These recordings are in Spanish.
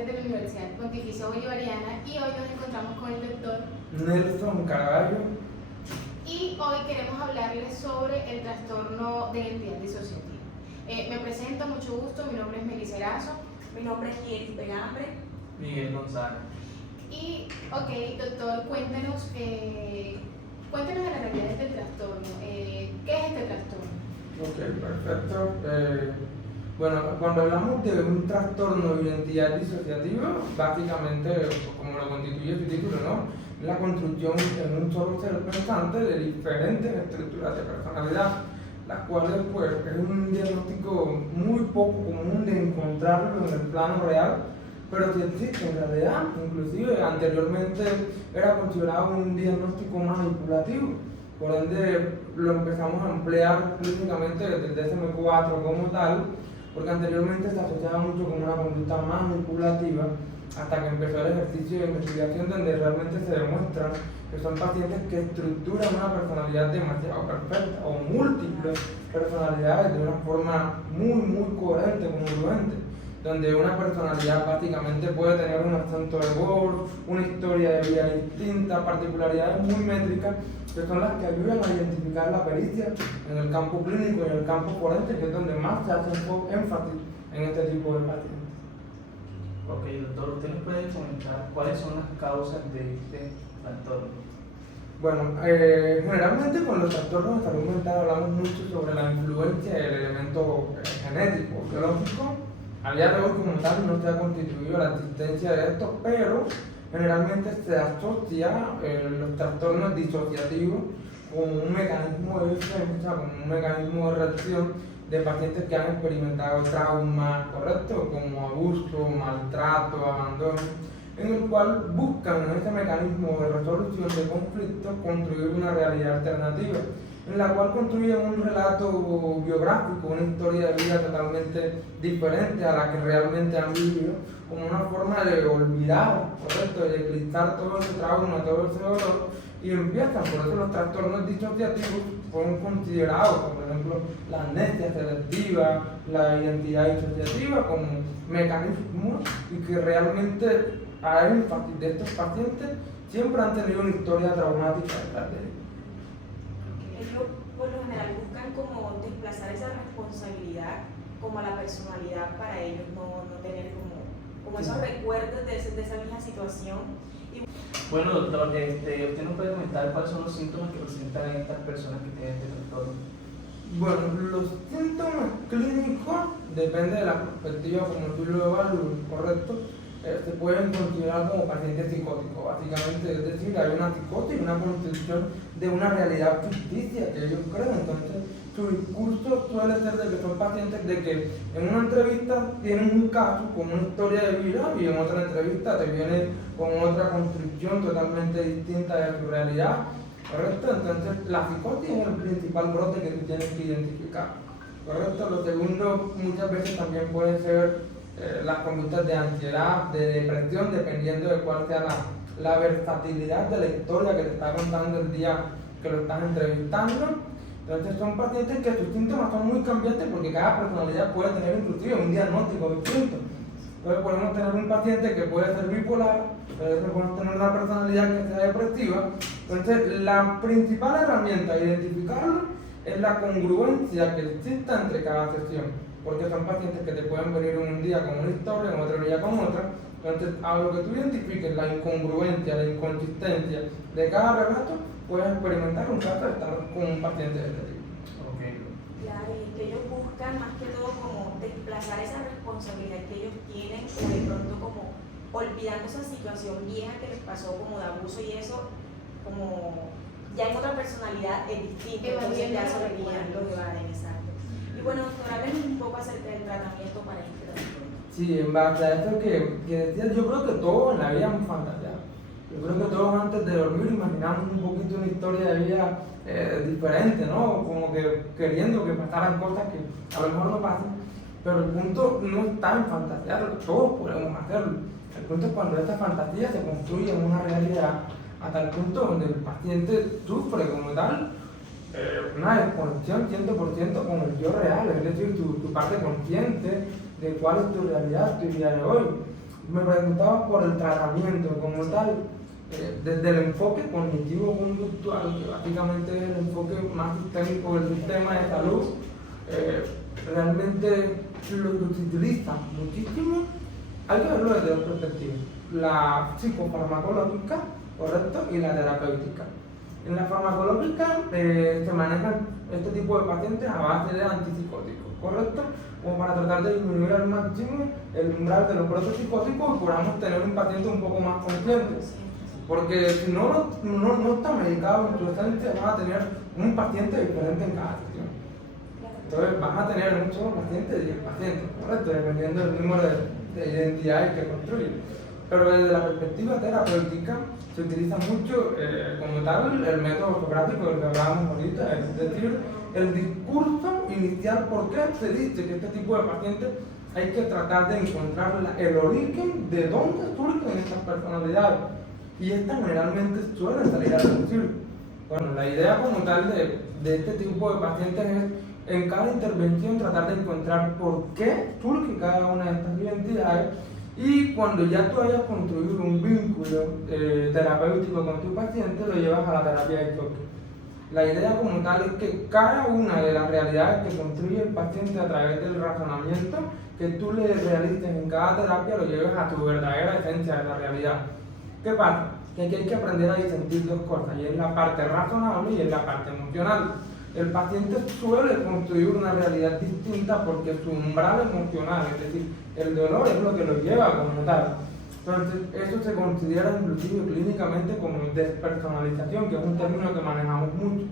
estudiantes de la Universidad Pontificia Bolivariana y hoy nos encontramos con el doctor Nelson Carvalho. Y hoy queremos hablarles sobre el trastorno de identidad disociativa. Me presento, mucho gusto, mi nombre es Melissa Erazo. Mi nombre es Lieris Pegambre. Miguel González. Y, ok, doctor, cuéntenos de las realidades del trastorno. ¿Qué es este trastorno? Ok, perfecto. Bueno, cuando hablamos de un trastorno de identidad disociativa, básicamente, como lo constituye su título, ¿no? La construcción en un solo ser pensante de diferentes estructuras de personalidad, las cuales pues es un diagnóstico muy poco común de encontrarlo en el plano real, pero que existe en realidad. Inclusive anteriormente era considerado un diagnóstico manipulativo, por ende lo empezamos a emplear clínicamente desde el DSM-4 como tal, porque anteriormente se asociaba mucho con una conducta manipulativa, hasta que empezó el ejercicio de investigación donde realmente se demuestra que son pacientes que estructuran una personalidad demasiado perfecta o múltiples personalidades de una forma muy coherente, congruente, donde una personalidad básicamente puede tener un acento de voz, una historia de vida distinta, particularidades muy métricas, que son las que ayudan a identificar la pericia en el campo clínico y en el campo forense, que es donde más se hace énfasis en este tipo de pacientes. Ok, doctor, ¿usted nos puede comentar cuáles son las causas de este trastorno? Bueno, generalmente con los trastornos de salud mental hablamos mucho sobre la influencia del elemento genético, biológico. A día de hoy como tal no se ha constituido la existencia de esto, pero generalmente se asocia los trastornos disociativos con un mecanismo de defensa, con un mecanismo de reacción de pacientes que han experimentado traumas, ¿correcto? Como abuso, maltrato, abandono, en el cual buscan en ese mecanismo de resolución de conflictos construir una realidad alternativa, en la cual construyen un relato biográfico, una historia de vida totalmente diferente a la que realmente han vivido, como una forma de olvidar, ¿correcto? De eclipsar todo ese trauma, todo ese dolor, y empiezan. Por eso los trastornos disociativos fueron considerados, por ejemplo, la amnesia selectiva, la identidad disociativa, como mecanismos, y que realmente a énfasis de estos pacientes siempre han tenido una historia traumática detrás de ellos. Ellos por lo general buscan como desplazar esa responsabilidad como a la personalidad para ellos, no tener como esos recuerdos de esa misma situación. Bueno, doctor, ¿usted nos puede comentar cuáles son los síntomas que presentan estas personas que tienen este trastorno? Bueno, los síntomas clínicos, depende de la perspectiva como tú lo evalúes, ¿correcto? Se pueden considerar como pacientes psicóticos, básicamente, es decir, hay una psicosis, una construcción de una realidad ficticia que ellos creen. Entonces su discurso suele ser de que son pacientes de que en una entrevista tienen un caso con una historia de vida y en otra entrevista te viene con otra construcción totalmente distinta de su realidad, ¿correcto? Entonces la psicosis es el principal brote que tú tienes que identificar, ¿correcto? Lo segundo muchas veces también puede ser las conductas de ansiedad, de depresión, dependiendo de cuál sea la versatilidad de la historia que te está contando el día que lo estás entrevistando. Entonces son pacientes que sus síntomas son muy cambiantes porque cada personalidad puede tener inclusive un diagnóstico distinto. Entonces podemos tener un paciente que puede ser bipolar, pero podemos tener una personalidad que sea depresiva. Entonces la principal herramienta de identificarlo es la congruencia que exista entre cada sesión, porque son pacientes que te pueden venir un día con una historia, en otro día con otra. Entonces, a lo que tú identifiques la incongruencia, la inconsistencia de cada relato, puedes experimentar un caso de estar con un paciente de este tipo. Okay. Claro, y que ellos buscan más que todo como desplazar esa responsabilidad que ellos tienen, o de pronto como olvidando esa situación vieja que les pasó como de abuso y eso, como ya en otra personalidad es distinto, entonces ya se olvidan, lo evaden, exacto. Y bueno, doctor, háblenos un poco acerca del tratamiento para este trastorno. Sí, en base a eso que decías, yo creo que todos en la vida hemos fantaseado. Yo creo que todos antes de dormir imaginamos un poquito una historia de vida diferente, ¿no? Como que queriendo que pasaran cosas que a lo mejor no pasan, pero el punto no está en fantasearlo, todos podemos hacerlo. El punto es cuando esta fantasía se construye en una realidad hasta el punto donde el paciente sufre como tal una desconexión 100% con el yo real, es decir, tu parte consciente de cuál es tu realidad, tu día de hoy. me preguntaba por el tratamiento como tal, desde el enfoque cognitivo-conductual, que básicamente es el enfoque más sistémico del sistema de salud. Realmente lo que se utiliza muchísimo, hay que verlo desde dos perspectivas: la psicofarmacológica, correcto, y la terapéutica. En la farmacológica se manejan este tipo de pacientes a base de antipsicóticos, correcto, como para tratar de disminuir al máximo el umbral de los brotes psicóticos y podamos tener un paciente un poco más consciente. Porque si no está medicado en tu esencia, vas a tener un paciente diferente en cada sesión. Entonces vas a tener un solo paciente de 10 pacientes, correcto, dependiendo del número de identidades que construyen. Pero desde la perspectiva terapéutica se utiliza mucho como tal el método socrático del que hablábamos ahorita, es decir, el discurso inicial. ¿Por qué se dice que este tipo de pacientes hay que tratar de encontrar el origen de dónde surgen estas personalidades? Y estas generalmente suelen salir a reducir. Bueno, la idea como tal de este tipo de pacientes es en cada intervención tratar de encontrar por qué surge cada una de estas identidades, y cuando ya tú hayas construido un vínculo terapéutico con tu paciente, lo llevas a la terapia de choque. La idea como tal es que cada una de las realidades que construye el paciente a través del razonamiento que tú le realices en cada terapia lo lleves a tu verdadera esencia de la realidad. ¿Qué pasa? Que aquí hay que aprender a distinguir dos cosas, y es la parte razonable y es la parte emocional. El paciente suele construir una realidad distinta porque su umbral emocional, es decir, el dolor, es lo que lo lleva como tal. Entonces, eso se considera inclusive clínicamente como despersonalización, que es un término que manejamos mucho.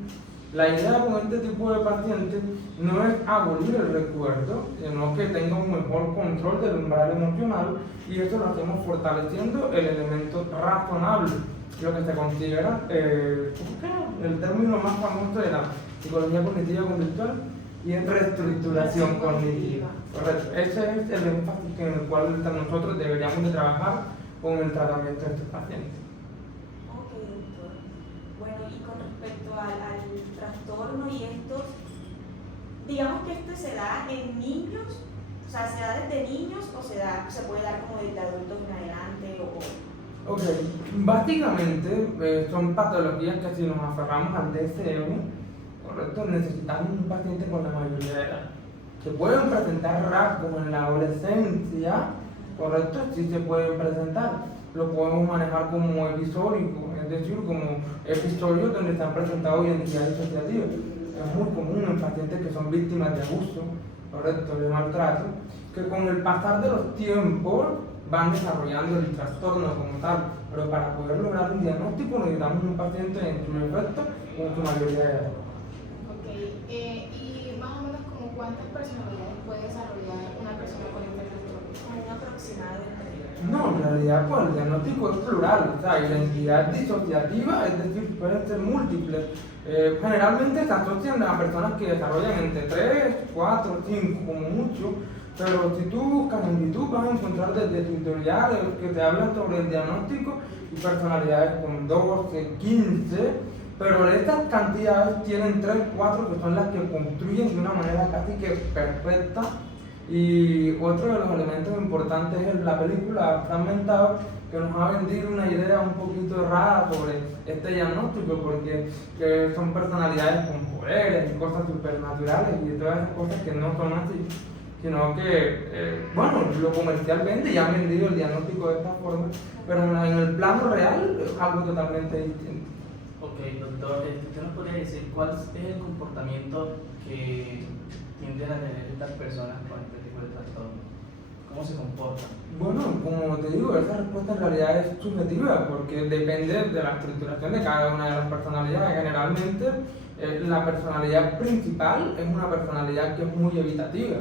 La idea con este tipo de pacientes no es abolir el recuerdo, sino que tenga un mejor control del umbral emocional, y eso lo hacemos fortaleciendo el elemento razonable, lo que se considera el término más famoso de la psicología cognitiva conductual, y es reestructuración cognitiva. Correcto. Ese es el énfasis en el cual nosotros deberíamos de trabajar con el tratamiento de estos pacientes. Ok, doctor. Bueno, y con respecto al trastorno y estos, digamos que este se da en niños, o sea, ¿se da desde niños o se puede dar como desde adultos en adelante? Ok, básicamente son patologías que, si nos aferramos al DSM, correcto, necesitamos un paciente con la mayoría de edad. Se pueden presentar rasgos en la adolescencia, correcto, sí se pueden presentar. Lo podemos manejar como episódico, es decir, como episodios donde se han presentado identidades disociativas. Es muy común en pacientes que son víctimas de abuso, correcto, de maltrato, que con el pasar de los tiempos van desarrollando el trastorno como tal. Pero para poder lograr un diagnóstico necesitamos un paciente en su efecto con su mayoría de edad. Y más o menos como cuántas personalidades puede desarrollar una persona con este trastorno. Como un aproximado entre No, en realidad pues el diagnóstico es plural, o sea, identidad disociativa, es decir, pueden ser múltiples. Generalmente se asocian a personas que desarrollan entre 3, 4, 5 como mucho, pero si tú buscas en YouTube vas a encontrar desde tutoriales que te hablan sobre el diagnóstico y personalidades con 12, 15, pero estas cantidades tienen 3, 4 que son las que construyen de una manera casi que perfecta. Y otro de los elementos importantes es la película Fragmentado, que nos ha vendido una idea un poquito errada sobre este diagnóstico, porque son personalidades con poderes y cosas supernaturales y todas esas cosas que no son así, sino que, bueno, lo comercial vende y han vendido el diagnóstico de esta forma, pero en el plano real es algo totalmente distinto. Ok, doctor, ¿usted nos podría decir cuál es el comportamiento que tienden a tener estas personas con este tipo de trastorno? ¿Cómo se comportan? Bueno, como te digo, esa respuesta en realidad es subjetiva, porque depende de la estructuración de cada una de las personalidades. Generalmente, la personalidad principal es una personalidad que es muy evitativa,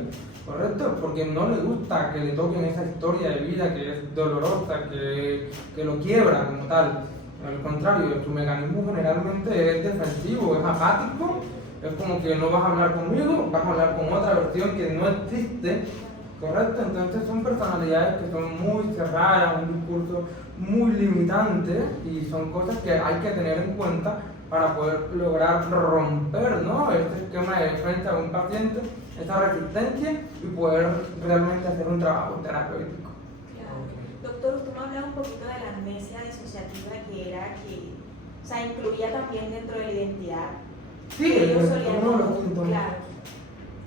¿correcto? Porque no le gusta que le toquen esa historia de vida que es dolorosa, que lo quiebra como tal. Al contrario, su mecanismo generalmente es defensivo, es apático, es como que no vas a hablar conmigo, vas a hablar con otra versión que no existe, ¿correcto? Entonces son personalidades que son muy cerradas, un discurso muy limitante, y son cosas que hay que tener en cuenta para poder lograr romper, ¿no?, este esquema de defensa de un paciente, esa resistencia, y poder realmente hacer un trabajo terapéutico. Doctor, usted me hablaba un poquito de la amnesia disociativa, que era que, o sea, incluía también dentro de la identidad. Sí, que ellos es solían uno de los como- síntomas. claro.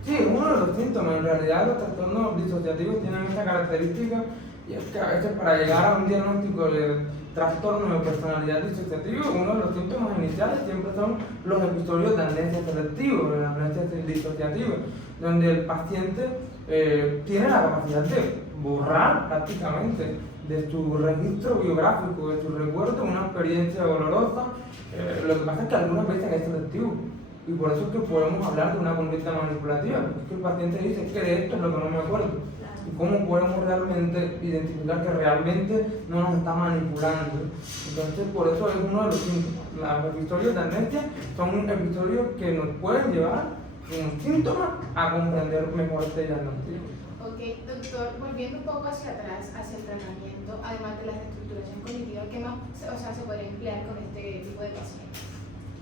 Sí, es uno de los síntomas. En realidad los trastornos disociativos tienen esta característica y es que a veces para llegar a un diagnóstico de trastorno de personalidad disociativa, uno de los síntomas iniciales siempre son los episodios de amnesia selectiva, de la amnesia disociativa, donde el paciente tiene la capacidad de borrar prácticamente de su registro biográfico, de su recuerdo, una experiencia dolorosa. Lo que pasa es que algunas veces es selectivo. Y por eso es que podemos hablar de una conducta manipulativa, porque es que el paciente dice que de esto es lo que no me acuerdo. ¿Y cómo podemos realmente identificar que realmente no nos está manipulando? Entonces, por eso es uno de los síntomas. Los episodios de amnesia son episodios que nos pueden llevar como síntoma a comprender mejor este diagnóstico. Ok, doctor, volviendo un poco hacia atrás, hacia el tratamiento, además de la reestructuración cognitiva, ¿qué más se podría emplear con este tipo de pacientes?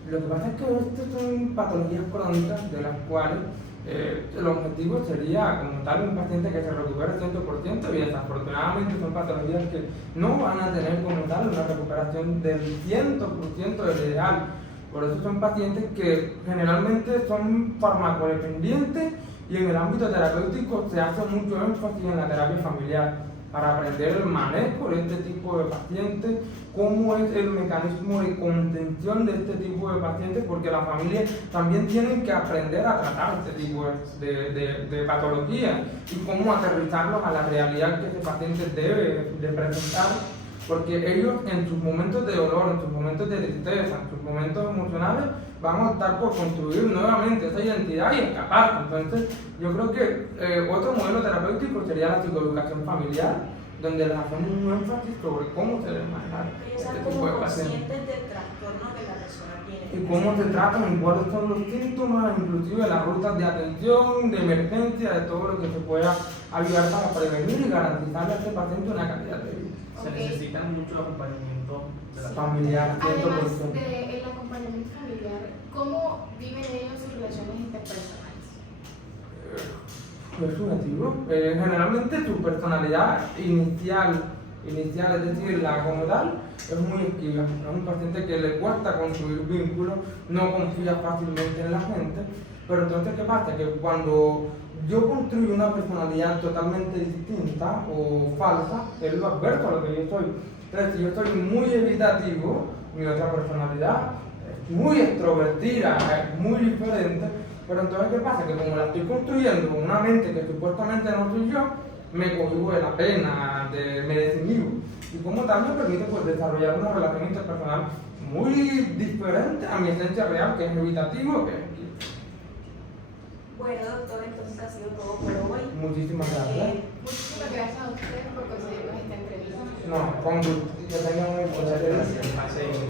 Lo que pasa es que estas son patologías crónicas de las cuales el objetivo sería como tal un paciente que se recupere 100% y desafortunadamente son patologías que no van a tener como tal una recuperación del 100% del ideal. Por eso son pacientes que generalmente son farmacodependientes y en el ámbito terapéutico se hace mucho énfasis en la terapia familiar para aprender el manejo de este tipo de pacientes, cómo es el mecanismo de contención de este tipo de pacientes, porque las familias también tienen que aprender a tratar este tipo de patologías y cómo aterrizarlos a la realidad que ese paciente debe de presentar, porque ellos en sus momentos de dolor, en sus momentos de tristeza, en sus momentos emocionales, van a optar por construir nuevamente esa identidad y escapar. Entonces, yo creo que otro modelo terapéutico sería la psicoeducación familiar, donde les hacemos un énfasis sobre cómo se debe manejar Ellos este están tipo como de pacientes. conscientes del trastorno que la persona tiene. Y cómo se tratan y cuáles son los síntomas, inclusive las rutas de atención, de emergencia, de todo lo que se pueda ayudar para prevenir y garantizarle a este paciente una calidad de vida. Se Ok. necesita mucho acompañamiento de la Sí. Familiar, Además 100%. del acompañamiento familiar, ¿cómo viven ellos sus relaciones interpersonales? Es subjetivo. Generalmente su personalidad inicial, es decir, la como tal, es muy esquiva. Es un paciente que le cuesta construir vínculos, no confía fácilmente en la gente. Pero entonces, ¿qué pasa? Que cuando yo construyo una personalidad totalmente distinta o falsa, él lo adverto a lo que yo soy. Entonces, si yo soy muy evitativo, mi otra personalidad es muy extrovertida, es muy diferente. Pero entonces, ¿qué pasa? Que como la estoy construyendo con una mente que supuestamente no soy yo, me cohibo de la pena, me desinhibo. Y como tal me permite pues, desarrollar una relación interpersonal muy diferente a mi esencia real, que es evitativo, que es aquí. Bueno, doctor, entonces ha sido todo por hoy. Muchísimas gracias. Muchísimas gracias a ustedes por concedernos esta entrevista. No, con gusto. Que tengan un excelente día. Gracias.